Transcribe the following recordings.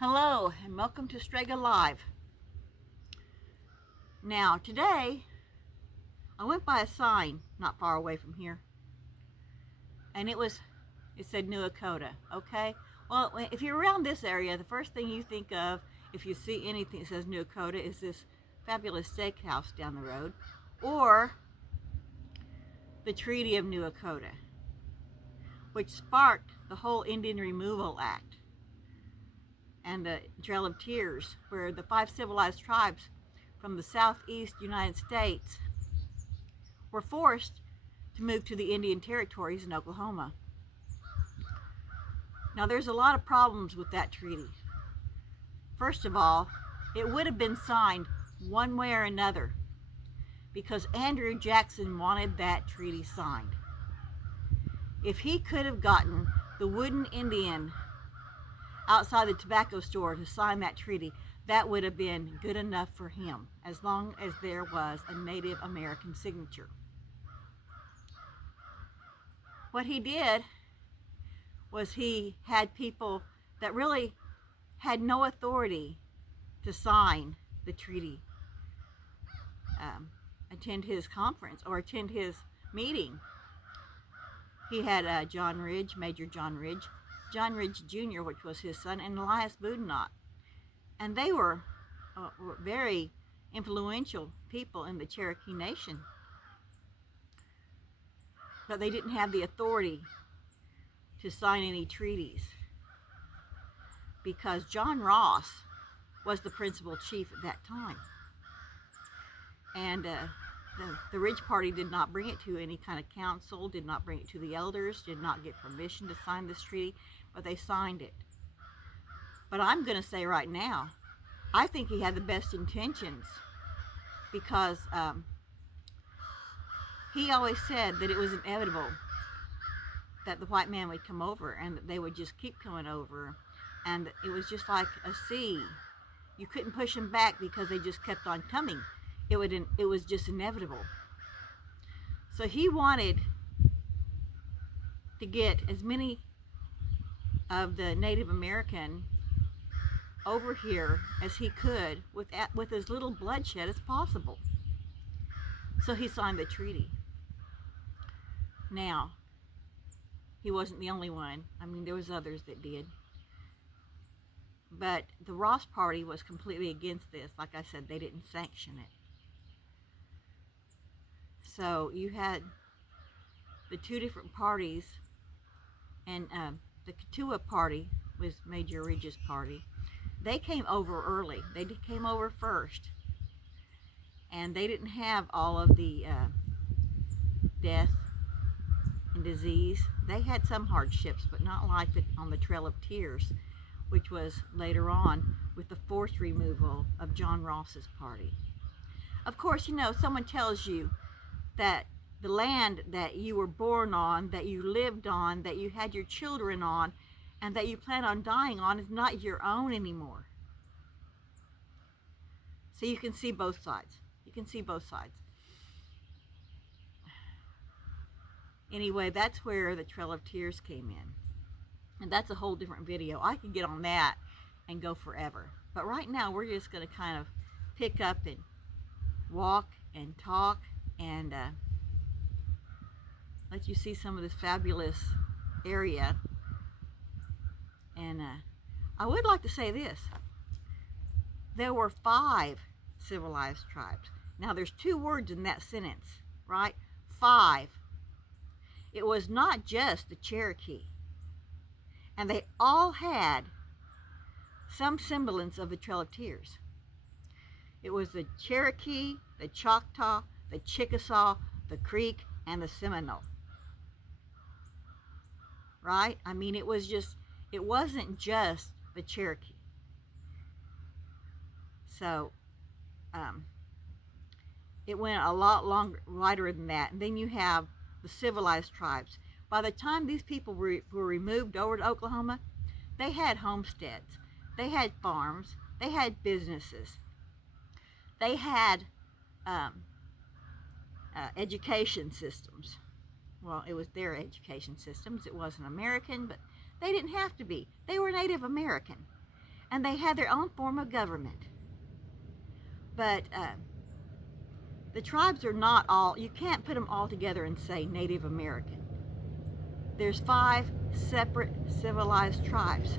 Hello and welcome to Strega Live. Now today I went by a sign not far away from here and it said New Echota. Okay, well, if you're around this area, the first thing you think of if you see anything that says New Echota is this fabulous steakhouse down the road or the Treaty of New Echota, which sparked the whole Indian Removal Act and the Trail of Tears, where the 5 civilized tribes from the southeast United States were forced to move to the Indian territories in Oklahoma. Now there's a lot of problems with that treaty. First of all, it would have been signed one way or another because Andrew Jackson wanted that treaty signed. If he could have gotten the wooden Indian outside the tobacco store to sign that treaty, that would have been good enough for him, as long as there was a Native American signature. What he did was he had people that really had no authority to sign the treaty attend his conference or attend his meeting. He had Major John Ridge Jr., which was his son, and Elias Boudinot. And they were very influential people in the Cherokee Nation. But they didn't have the authority to sign any treaties because John Ross was the principal chief at that time. And the Ridge Party did not bring it to any kind of council, did not bring it to the elders, did not get permission to sign this treaty, but they signed it. But I'm going to say right now, I think he had the best intentions because he always said that it was inevitable that the white man would come over and that they would just keep coming over. And it was just like a sea. You couldn't push them back because they just kept on coming. It was just inevitable. So he wanted to get as many of the Native American over here as he could with as little bloodshed as possible. So he signed the treaty. Now, he wasn't the only one. I mean, there was others that did. But the Ross Party was completely against this. Like I said, they didn't sanction it. So you had the two different parties, and the Kituwa party was Major Ridge's party. They came over early. They came over first, and they didn't have all of the death and disease. They had some hardships, but not like on the Trail of Tears, which was later on with the forced removal of John Ross's party. Of course, you know, someone tells you that the land that you were born on, that you lived on, that you had your children on, and that you plan on dying on is not your own anymore. So you can see both sides. You can see both sides. Anyway, that's where the Trail of Tears came in. And that's a whole different video. I could get on that and go forever. But right now, we're just going to kind of pick up and walk and talk and let you see some of this fabulous area. And I would like to say this. There were 5 civilized tribes. Now, there's 2 words in that sentence, right? 5. It was not just the Cherokee. And they all had some semblance of the Trail of Tears. It was the Cherokee, the Choctaw, the Chickasaw, the Creek, and the Seminole. Right? I mean, it wasn't just the Cherokee. So, it went a lot wider than that. And then you have the civilized tribes. By the time these people were removed over to Oklahoma, they had homesteads, they had farms, they had businesses, they had education systems. Well, it was their education systems. It wasn't American, but they didn't have to be. They were Native American. and they had their own form of government. But the tribes are not all, you can't put them all together and say Native American. There's 5 separate civilized tribes.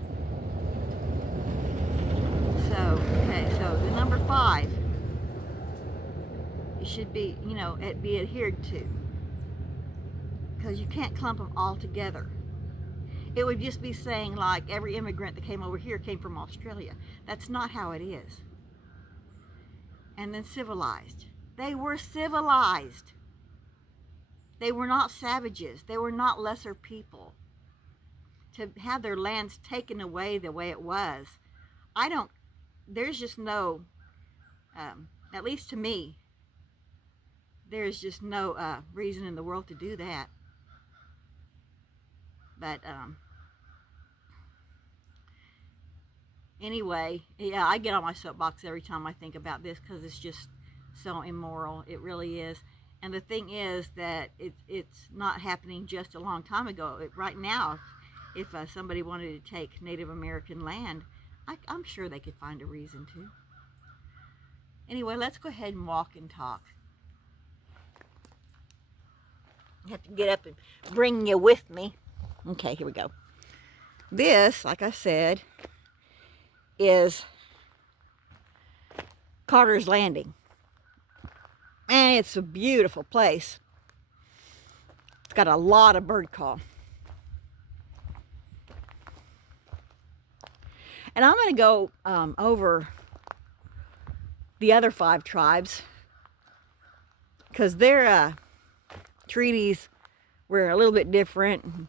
So, okay, so the number 5, it should be, be adhered to. Because you can't clump them all together. It would just be saying like every immigrant that came over here came from Australia. That's not how it is. And then civilized. They were civilized. They were not savages. They were not lesser people. To have their lands taken away the way it was, there's just no, at least to me, there's just no reason in the world to do that. But anyway, yeah, I get on my soapbox every time I think about this because it's just so immoral. It really is. And the thing is that it's not happening just a long time ago. Right now, if somebody wanted to take Native American land, I'm sure they could find a reason to. Anyway, let's go ahead and walk and talk. I have to get up and bring you with me. Okay, here we go. This, like I said, is Carter's Landing. And it's a beautiful place. It's got a lot of bird call. And I'm going to go over the other 5 tribes because their treaties were a little bit different,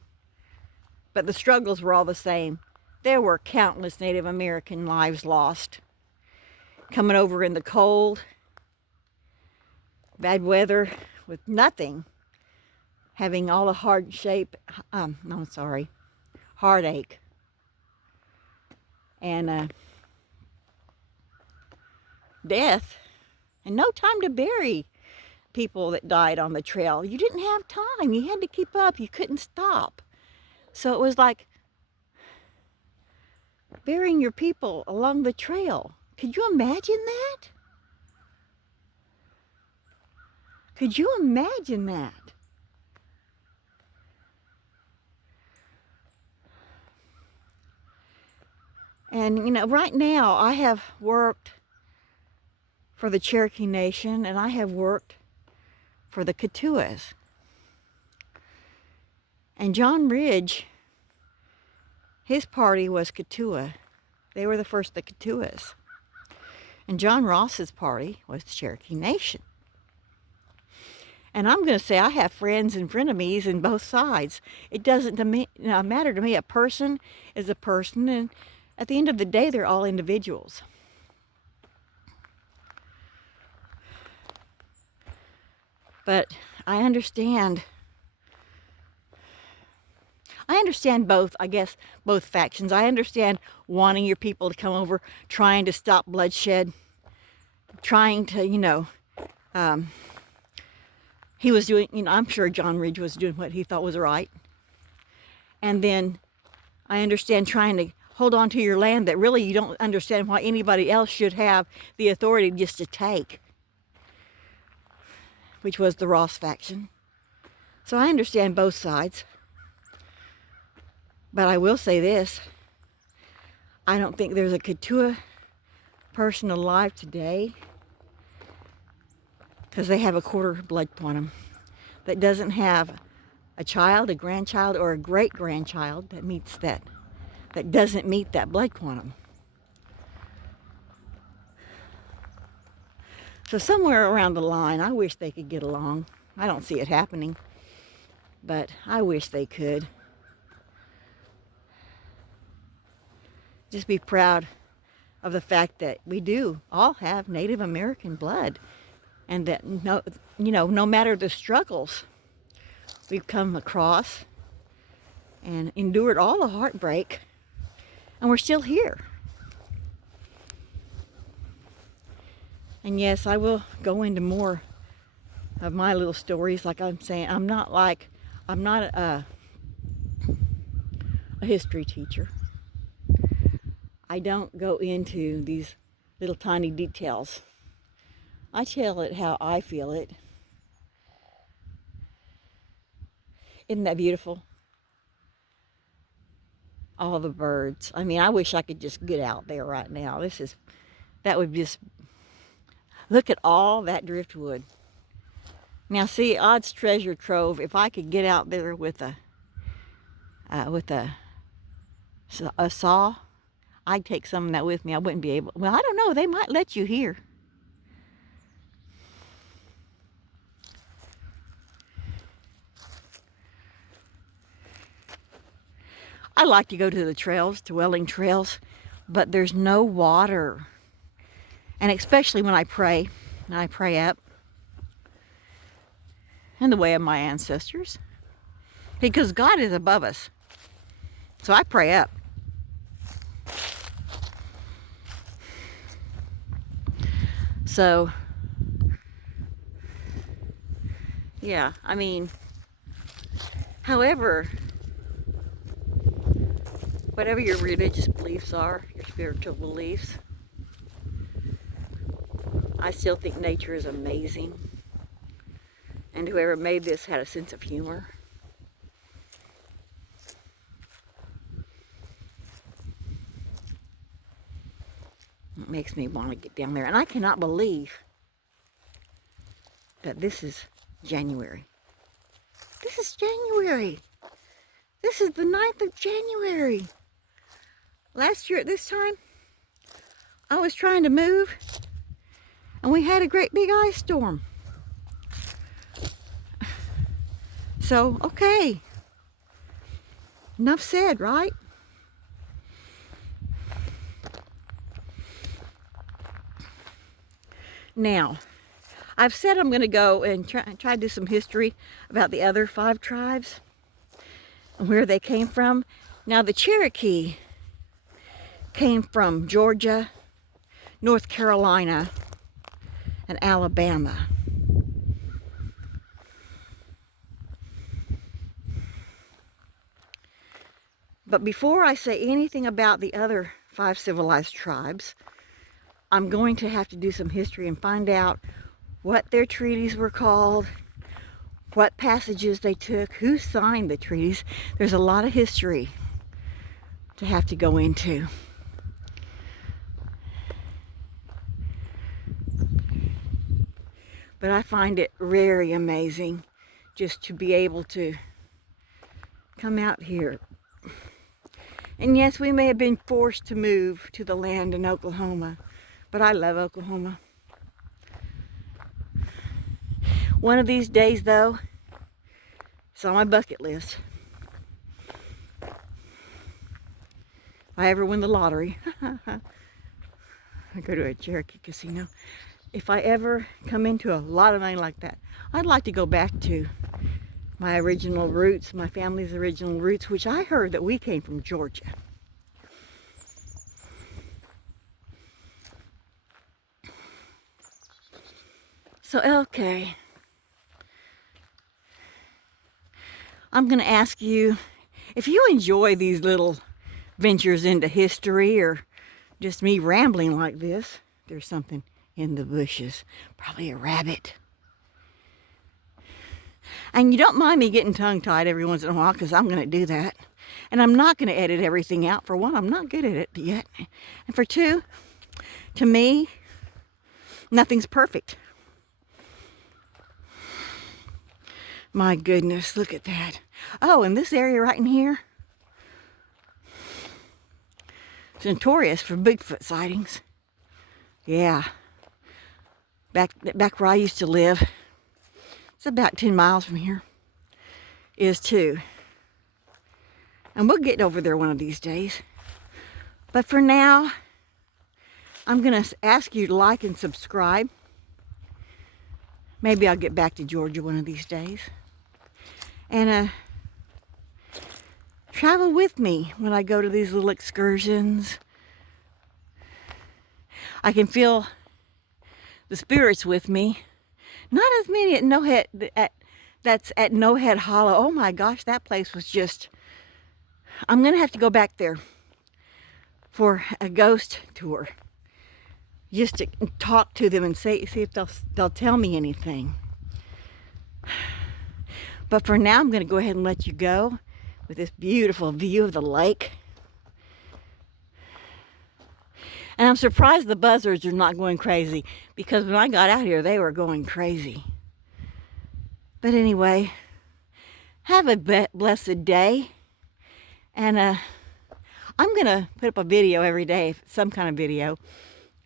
but the struggles were all the same. There were countless Native American lives lost. Coming over in the cold, bad weather, with nothing, having all the heartache. And death, and no time to bury people that died on the trail. You didn't have time. You had to keep up. You couldn't stop. So it was like burying your people along the trail. Could you imagine that? Could you imagine that? And right now I have worked for the Cherokee Nation, and I have worked for the Kituas. And John Ridge, his party was Kitua. They were the first, the Kituas. And John Ross's party was the Cherokee Nation. And I'm going to say I have friends and frenemies in both sides. It doesn't matter to me. A person is a person, and at the end of the day, they're all individuals. But I understand both, I guess, both factions. I understand wanting your people to come over, trying to stop bloodshed, trying to, he was doing, I'm sure John Ridge was doing what he thought was right. And then I understand trying to hold on to your land that really you don't understand why anybody else should have the authority just to take, which was the Ross faction. So I understand both sides. But I will say this. I don't think there's a Kitua person alive today, because they have a quarter blood quantum, that doesn't have a child, a grandchild, or a great-grandchild that doesn't meet that blood quantum. So somewhere around the line, I wish they could get along. I don't see it happening, but I wish they could. Just be proud of the fact that we do all have Native American blood, and that no matter the struggles we've come across and endured all the heartbreak, and we're still here. And yes, I will go into more of my little stories. Like I'm saying, I'm not a history teacher. I don't go into these little tiny details. I tell it how I feel it. Isn't that beautiful? All the birds. I mean, I wish I could just get out there right now. That would just, look at all that driftwood. Now see, odds treasure trove, if I could get out there with a saw, I'd take some of that with me. I wouldn't be able, well, I don't know, they might let you here. I like to go to the trails, to Welling trails, but there's no water. And especially when I pray up in the way of my ancestors, because God is above us. So I pray up. So, yeah, I mean, however, whatever your religious beliefs are, your spiritual beliefs, I still think nature is amazing. And whoever made this had a sense of humor. It makes me want to get down there. And I cannot believe that this is January. This is January. This is the 9th of January. Last year at this time, I was trying to move, and we had a great big ice storm. So, okay. Enough said, right? Now, I've said I'm going to go and try to do some history about the other 5 tribes and where they came from. Now, the Cherokee came from Georgia, North Carolina, and Alabama. But before I say anything about the other 5 civilized tribes, I'm going to have to do some history and find out what their treaties were called, what passages they took, who signed the treaties. There's a lot of history to have to go into. But I find it very amazing just to be able to come out here. And yes, we may have been forced to move to the land in Oklahoma, but I love Oklahoma. One of these days, though, it's on my bucket list. If I ever win the lottery, I go to a Cherokee casino. If I ever come into a lot of money like that, I'd like to go back to my original roots, my family's original roots, which I heard that we came from Georgia. So, okay. I'm going to ask you, if you enjoy these little ventures into history or just me rambling like this, there's something in the bushes, probably a rabbit. And you don't mind me getting tongue-tied every once in a while, because I'm going to do that. And I'm not going to edit everything out. For one, I'm not good at it yet. And for two, to me, nothing's perfect. My goodness, look at that. Oh, and this area right in here, it's notorious for Bigfoot sightings. Yeah. Back where I used to live, it's about 10 miles from here, is too. And we'll get over there one of these days. But for now, I'm going to ask you to like and subscribe. Maybe I'll get back to Georgia one of these days. And travel with me when I go to these little excursions. I can feel the spirits with me. Not as many at No Head, that's at No Head Hollow. Oh my gosh, that place was just, I'm going to have to go back there. for a ghost tour, just to talk to them and see if they'll tell me anything. But for now, I'm going to go ahead and let you go with this beautiful view of the lake. And I'm surprised the buzzards are not going crazy, because when I got out here, they were going crazy. But anyway, have a blessed day. And I'm going to put up a video every day, some kind of video.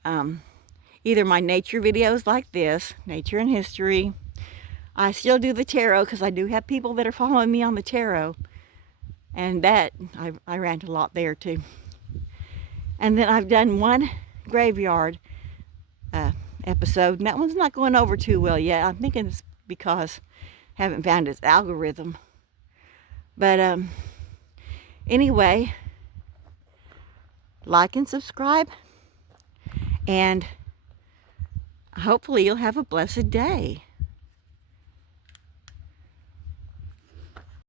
Either my nature videos like this, nature and history. I still do the tarot, because I do have people that are following me on the tarot. And that, I rant a lot there too. And then I've done one graveyard episode, and that one's not going over too well yet. I'm thinking it's because I haven't found its algorithm. But anyway, like and subscribe, and hopefully you'll have a blessed day.